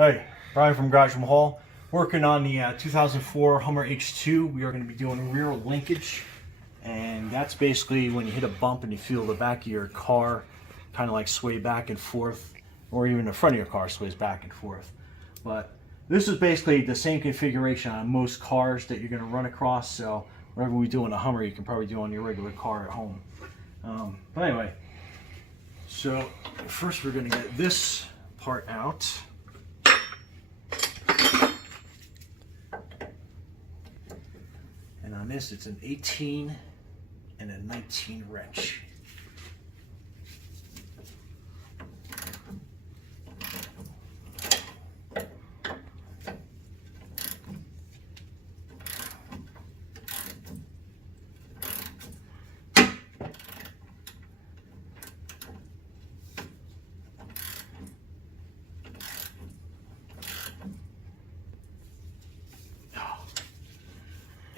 Hey, Brian from Garage Mahal. Working on the 2004 Hummer H2. We are going to be doing rear linkage, and that's basically when you hit a bump and you feel the back of your car kind of like sway back and forth, or even the front of your car sways back and forth. But this is basically the same configuration on most cars that you're going to run across, so whatever we do on a Hummer, you can probably do on your regular car at home. But anyway, so first we're going to get this part out. And on this, it's an 18 and a 19 wrench.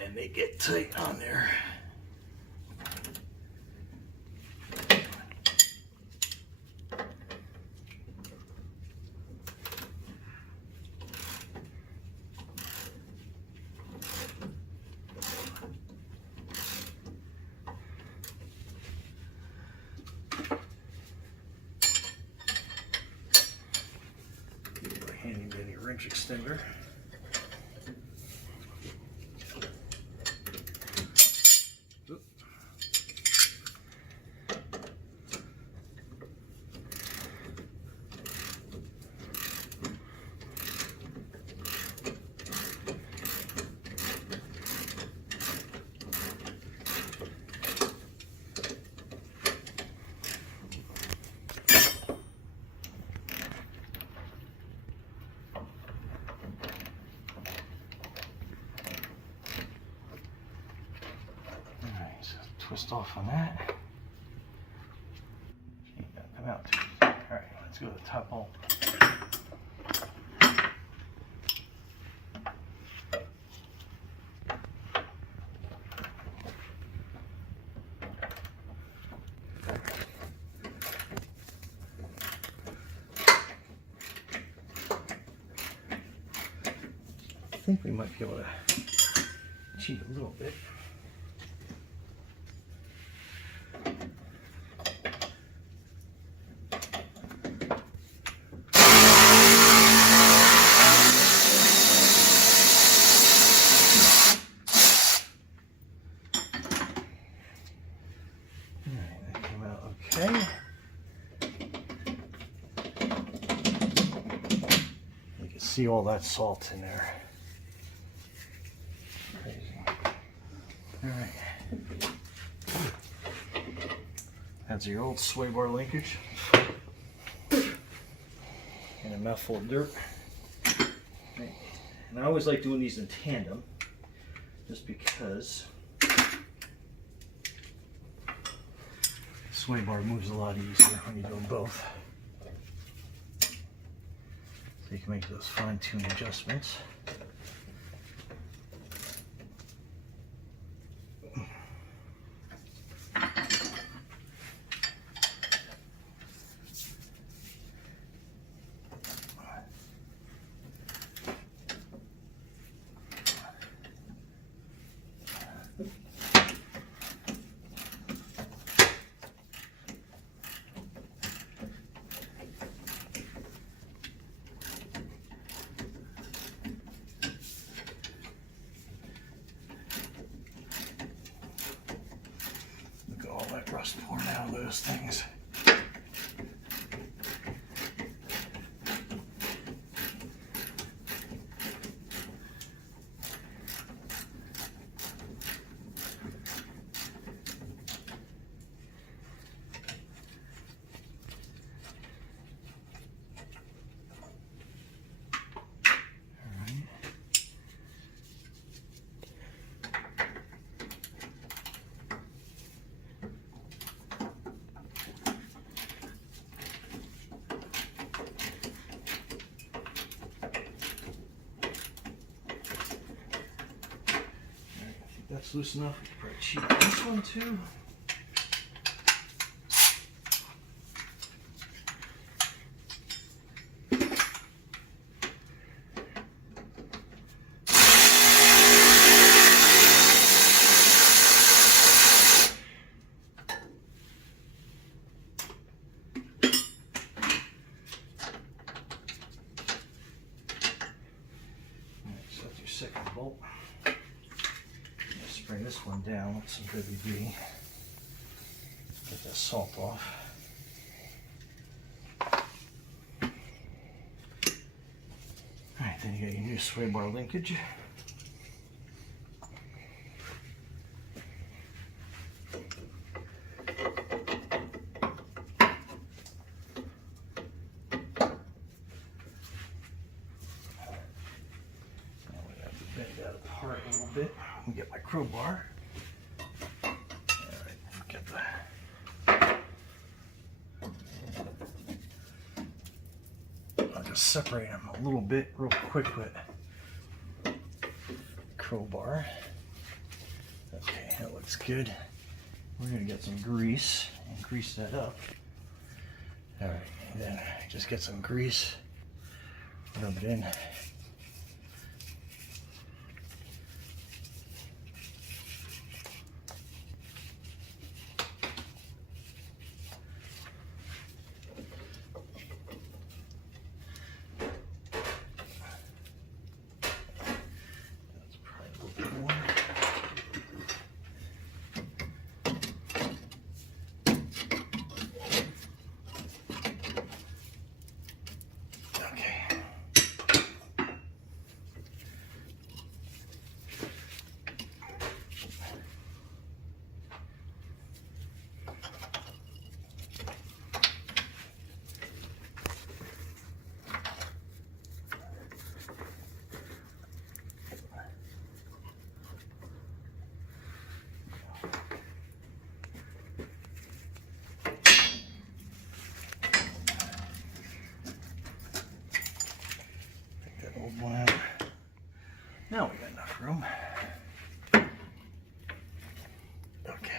And they get tight on there. Handy dandy wrench extender. Twist off on that. Come out. Alright, let's go to the top bolt. I think we might be able to cheat a little bit. Okay. You can see all that salt in there. Crazy. All right. That's your old sway bar linkage. And a mouthful of dirt. Okay. And I always like doing these in tandem, just because sway bar moves a lot easier when you're doing both. So you can make those fine-tuned adjustments. Rust pouring out of those things. That's loose enough. We can probably cheat this one too. second bolt. Just bring this one down with some WD. Get that salt off. Alright, then you got your new sway bar linkage. Bend that apart a little bit and get my crowbar. Alright, get that. I'll just separate them a little bit real quick with crowbar. Okay, that looks good. We're gonna get some grease and grease that up. Alright, and then just get some grease, rub it in. Now we got enough room. Okay.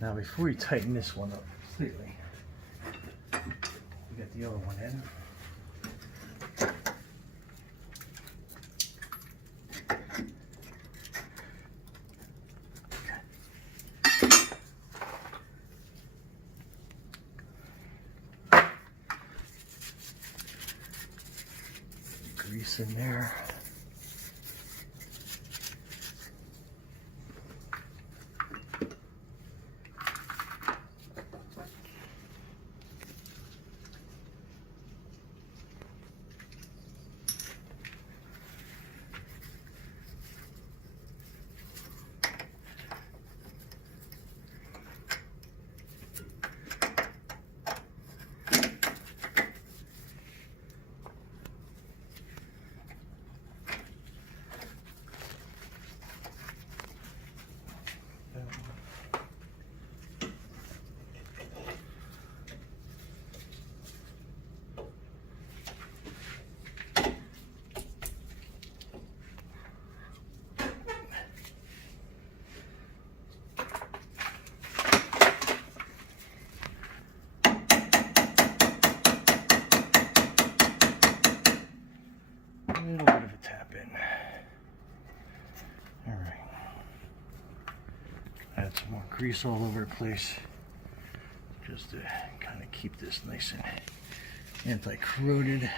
Now before you tighten this one up completely, we got the other one in. Grease in there. A little bit of a tap in. All right. Add some more grease all over the place, just to kind of keep this nice and anti-corroded.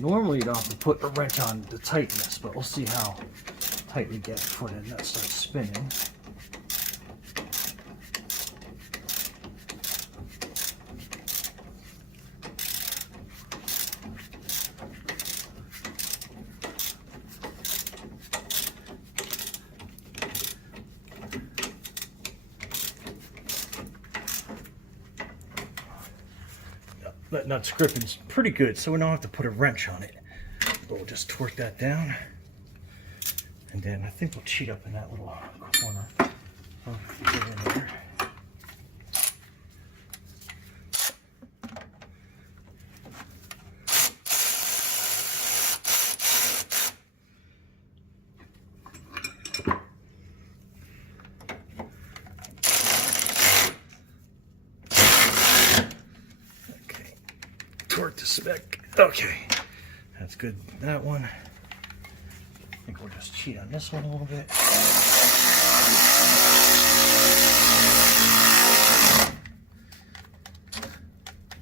Normally you don't have to put a wrench on to tighten this, but we'll see how tight we get before that nut starts spinning. That nut's gripping pretty good, so we don't have to put a wrench on it. But we'll just torque that down. And then I think we'll cheat up in that little corner. Oh, get in there. Okay, torque to spec. Okay, that's good. That one. I think we'll just cheat on this one a little bit.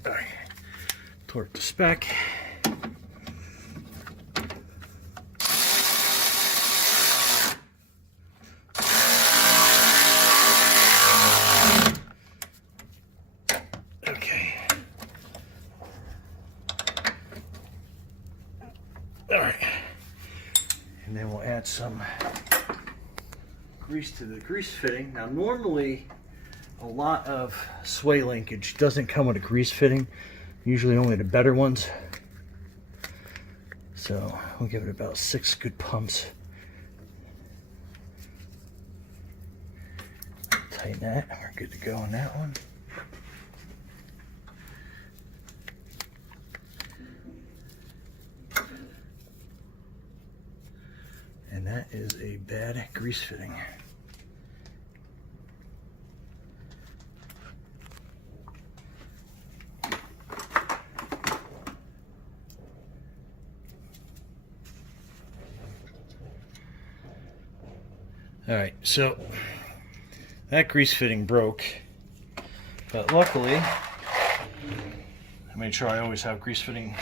All right, torque to spec. Okay. All right. And then we'll add some grease to the grease fitting. Now normally a lot of sway linkage doesn't come with a grease fitting, usually only the better ones. So we'll give it about 6 good pumps. Tighten that, we're good to go on that one. And that is a bad grease fitting. All right, so that grease fitting broke, but luckily I made sure I always have grease fitting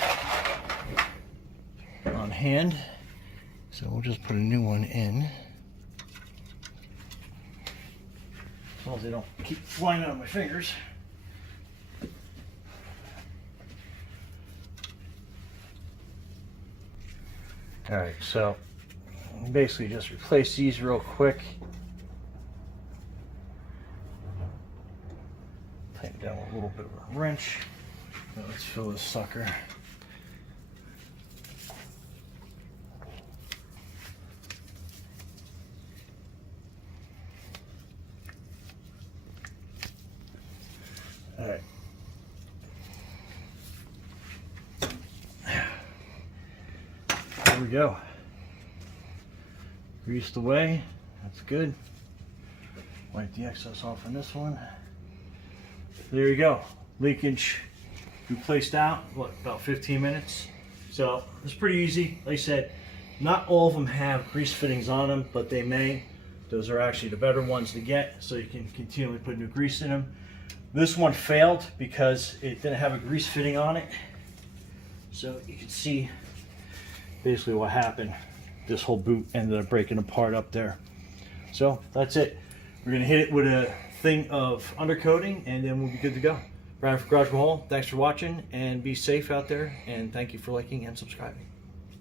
on hand. So we'll just put a new one in. As long as they don't keep flying out of my fingers. Alright, so basically just replace these real quick. Tighten down with a little bit of a wrench. Now let's fill this sucker. All right. There we go. Greased away. That's good. Wipe the excess off on this one. There you go. Leakage replaced out, what, about 15 minutes? So it's pretty easy. Like I said, not all of them have grease fittings on them, but they may. Those are actually the better ones to get, so you can continually put new grease in them. This one failed because it didn't have a grease fitting on it. So you can see basically what happened. This whole boot ended up breaking apart up there. So that's it. We're gonna hit it with a thing of undercoating and then we'll be good to go. Brian for Garage Mahal, thanks for watching and be safe out there, and thank you for liking and subscribing.